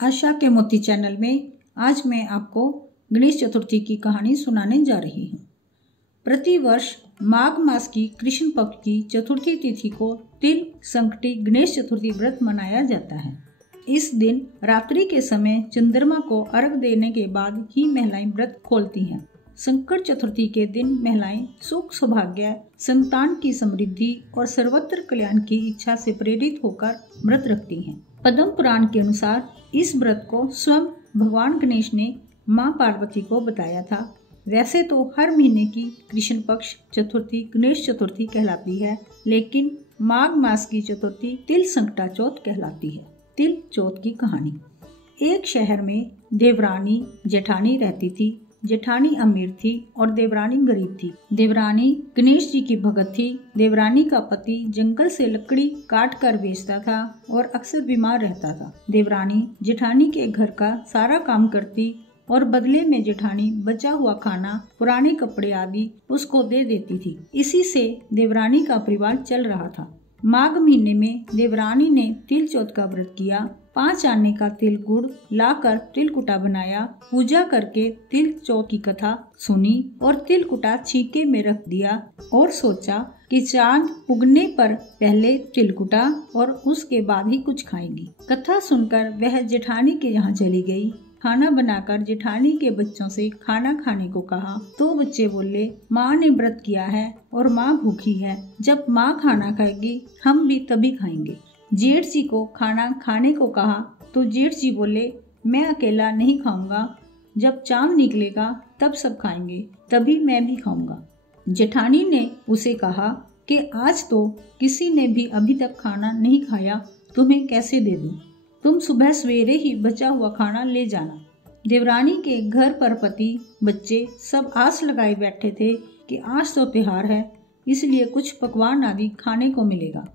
आशा के मोती चैनल में आज मैं आपको गणेश चतुर्थी की कहानी सुनाने जा रही हूँ। प्रतिवर्ष माघ मास की कृष्ण पक्ष की चतुर्थी तिथि को तिल संकटी गणेश चतुर्थी व्रत मनाया जाता है। इस दिन रात्रि के समय चंद्रमा को अर्घ देने के बाद ही महिलाएं व्रत खोलती हैं। संकट चतुर्थी के दिन महिलाएं सुख सौभाग्य, संतान की समृद्धि और सर्वत्र कल्याण की इच्छा से प्रेरित होकर व्रत रखती हैं। पद्म पुराण के अनुसार इस व्रत को स्वयं भगवान गणेश ने मां पार्वती को बताया था। वैसे तो हर महीने की कृष्ण पक्ष चतुर्थी गणेश चतुर्थी कहलाती है, लेकिन माघ मास की चतुर्थी तिल संकटा चौथ कहलाती है। तिल चौथ की कहानी। एक शहर में देवरानी जेठानी रहती थी। जेठानी अमीर थी और देवरानी गरीब थी। देवरानी गणेश जी की भगत थी। देवरानी का पति जंगल से लकड़ी काट कर बेचता था और अक्सर बीमार रहता था। देवरानी जेठानी के घर का सारा काम करती और बदले में जेठानी बचा हुआ खाना, पुराने कपड़े आदि उसको दे देती थी। इसी से देवरानी का परिवार चल रहा था। माघ महीने में देवरानी ने तिल चौथ का व्रत किया। 5 आने का तिल गुड़ लाकर तिलकुटा बनाया। पूजा करके तिल चौथ की कथा सुनी और तिलकुटा छीके में रख दिया और सोचा कि चांद उगने पर पहले तिलकुटा और उसके बाद ही कुछ खाएंगी। कथा सुनकर वह जेठानी के यहाँ चली गई। खाना बनाकर जेठानी के बच्चों से खाना खाने को कहा तो बच्चे बोले, माँ ने व्रत किया है और माँ भूखी है। जब माँ खाना खाएगी हम भी तभी खाएंगे। जेठ जी को खाना खाने को कहा तो जेठ जी बोले, मैं अकेला नहीं खाऊंगा, जब चांद निकलेगा तब सब खाएंगे, तभी मैं भी खाऊंगा। जेठानी ने उसे कहा कि आज तो किसी ने भी अभी तक खाना नहीं खाया, तुम्हें कैसे दे दूं? तुम सुबह सवेरे ही बचा हुआ खाना ले जाना। देवरानी के घर पर पति बच्चे सब आस लगाए बैठे थे कि आज तो त्योहार है, इसलिए कुछ पकवान आदि खाने को मिलेगा।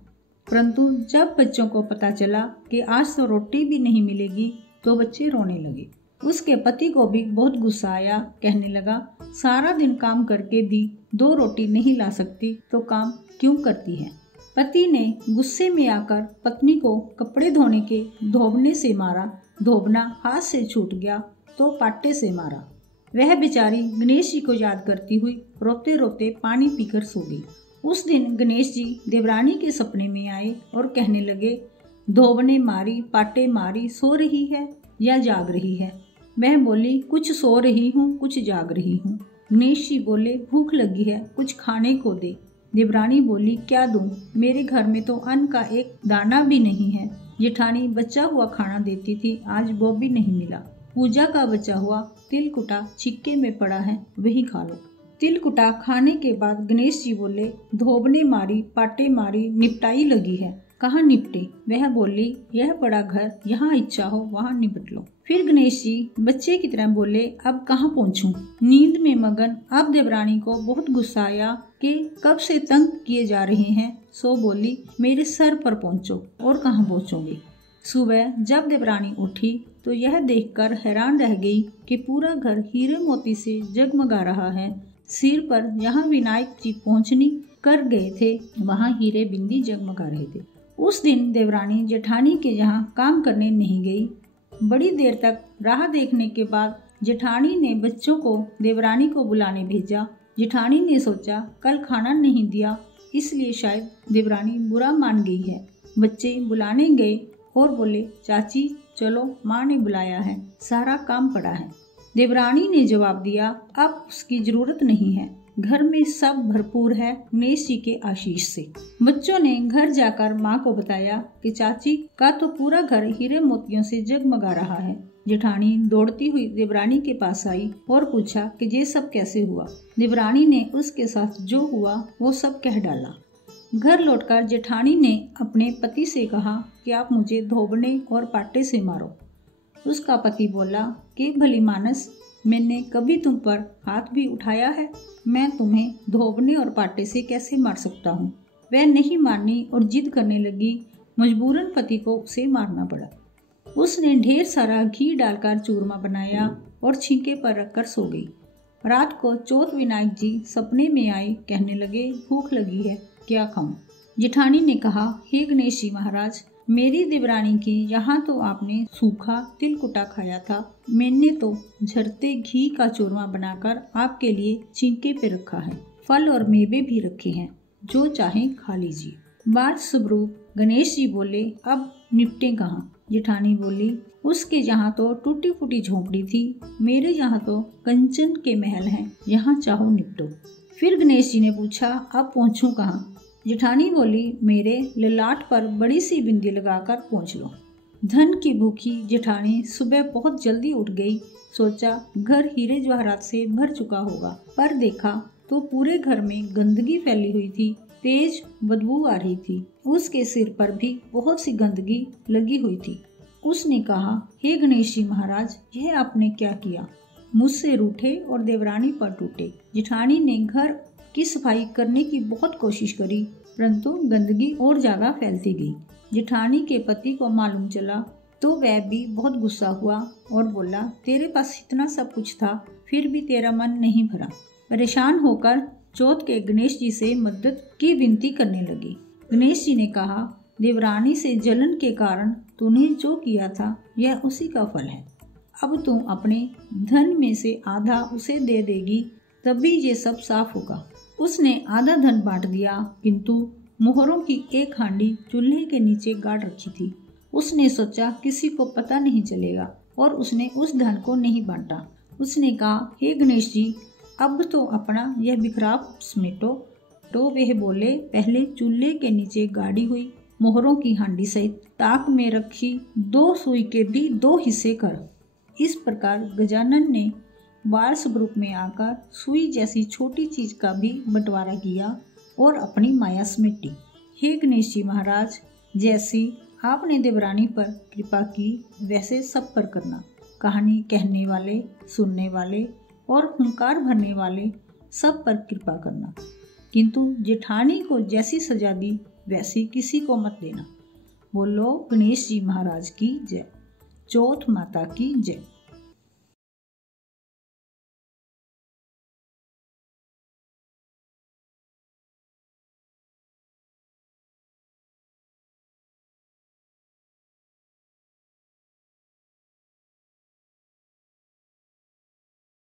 परंतु जब बच्चों को पता चला कि आज तो रोटी भी नहीं मिलेगी तो बच्चे रोने लगे। उसके पति को भी बहुत गुस्सा आया। कहने लगा, सारा दिन काम करके भी 2 रोटी नहीं ला सकती तो काम क्यों करती है? पति ने गुस्से में आकर पत्नी को कपड़े धोने के धोबने से मारा। धोबना हाथ से छूट गया तो पाटे से मारा। वह बेचारी गणेश जी को याद करती हुई रोते रोते पानी पीकर सो गई। उस दिन गणेश जी देवरानी के सपने में आए और कहने लगे, धोबने मारी, पाटे मारी, सो रही है या जाग रही है? वह बोली, कुछ सो रही हूँ, कुछ जाग रही हूँ। गणेश जी बोले, भूख लगी है, कुछ खाने को दे। देवरानी बोली, क्या दूं? मेरे घर में तो अन्न का एक दाना भी नहीं है। जेठानी बचा हुआ खाना देती थी, आज वो भी नहीं मिला। पूजा का बचा हुआ तिलकुटा छिक्के में पड़ा है, वही खा लो। तिलकुटा खाने के बाद गणेश जी बोले, धोबने मारी, पाटे मारी, निपटाई लगी है, कहाँ निपटे? वह बोली, यह बड़ा घर, यहाँ इच्छा हो वहाँ निपट लो। फिर गणेश जी बच्चे की तरह बोले, अब कहाँ पहुँचूं? नींद में मगन अब देवरानी को बहुत गुस्सा आया कि कब से तंग किए जा रहे हैं, सो बोली, मेरे सर पर पहुँचो। और कहाँ पहुँचोगे? सुबह जब देवरानी उठी तो यह देखकर हैरान रह गई कि पूरा घर हीरे मोती से जगमगा रहा है। सिर पर जहाँ विनायक जी पहुँचनी कर गए थे वहाँ हीरे बिंदी जगमगा रहे थे। उस दिन देवरानी जेठानी के यहाँ काम करने नहीं गई। बड़ी देर तक राह देखने के बाद जेठानी ने बच्चों को देवरानी को बुलाने भेजा। जेठानी ने सोचा, कल खाना नहीं दिया इसलिए शायद देवरानी बुरा मान गई है। बच्चे बुलाने गए और बोले, चाची चलो, माँ ने बुलाया है, सारा काम पड़ा है। देवरानी ने जवाब दिया, अब उसकी जरूरत नहीं है, घर में सब भरपूर है गणेश जी के आशीष से। बच्चों ने घर जाकर माँ को बताया कि चाची का तो पूरा घर हीरे मोतियों से जगमगा रहा है। जेठानी दौड़ती हुई देवरानी के पास आई और पूछा कि ये सब कैसे हुआ। देवरानी ने उसके साथ जो हुआ वो सब कह डाला। घर लौटकर जेठानी ने अपने पति से कहा कि आप मुझे धोबने और पाटे से मारो। उसका पति बोला कि भली मानस, मैंने कभी तुम पर हाथ भी उठाया है? मैं तुम्हें धोबने और पाटे से कैसे मार सकता हूँ? वह नहीं मानी और जिद करने लगी। मजबूरन पति को उसे मारना पड़ा। उसने ढेर सारा घी डालकर चूरमा बनाया और छींके पर रखकर सो गई। रात को चौथ विनायक जी सपने में आए। कहने लगे, भूख लगी है, क्या खाऊं? जेठानी ने कहा, हे गणेश जी महाराज, मेरी देवरानी की यहाँ तो आपने सूखा तिलकुटा खाया था, मैंने तो झरते घी का चूरमा बनाकर आपके लिए छिंके पे रखा है। फल और मेवे भी रखे हैं, जो चाहे खा लीजिए। बात स्वरूप गणेश जी बोले, अब निपटे कहाँ? जेठानी बोली, उसके यहाँ तो टूटी फूटी झोंपड़ी थी, मेरे यहाँ तो कंचन के महल हैं, यहाँ चाहो निपटो। फिर गणेश जी ने पूछा, अब पहुँचूं कहाँ? जेठानी बोली, मेरे ललाट पर बड़ी सी बिंदी लगाकर पहुँच लो। धन की भूखी जेठानी सुबह बहुत जल्दी उठ गई। सोचा घर हीरे जवाहरात से भर चुका होगा, पर देखा तो पूरे घर में गंदगी फैली हुई थी, तेज बदबू आ रही थी। उसके सिर पर भी बहुत सी गंदगी लगी हुई थी। उसने कहा, हे गणेश जी महाराज, यह आपने क्या किया? मुझसे रूठे और देवरानी पर टूटे। जेठानी ने घर की सफाई करने की बहुत कोशिश करी, परंतु गंदगी और ज्यादा फैलती गई। जेठानी के पति को मालूम चला तो वह भी बहुत गुस्सा हुआ और बोला, तेरे पास इतना सब कुछ था, फिर भी तेरा मन नहीं भरा। परेशान होकर चौथ के गणेश जी से मदद की विनती करने लगी। गणेश जी ने कहा, देवरानी से जलन के कारण तूने जो किया था यह उसी का फल है। अब तुम अपने धन में से आधा उसे दे देगी, तभी ये सब साफ होगा। उसने आधा धन बांट दिया, किंतु मोहरों की एक हांडी चूल्हे के नीचे गाड़ रखी थी। उसने सोचा किसी को पता नहीं चलेगा और उसने उस धन को नहीं बांटा। उसने कहा, हे गणेश जी, अब तो अपना यह बिखराव समेटो। तो वह बोले, पहले चूल्हे के नीचे गाड़ी हुई मोहरों की हांडी सहित ताक में रखी 2 सुई के भी 2 हिस्से कर। इस प्रकार गजानन ने बाल स्वरूप में आकर सुई जैसी छोटी चीज का भी बंटवारा किया और अपनी माया समेटी। हे गणेश जी महाराज, जैसी आपने देवरानी पर कृपा की, वैसे सब पर करना। कहानी कहने वाले, सुनने वाले और हुंकार भरने वाले सब पर कृपा करना, किंतु जेठानी को जैसी सजा दी वैसी किसी को मत देना। बोलो गणेश जी महाराज की जय। चौथ माता की जय।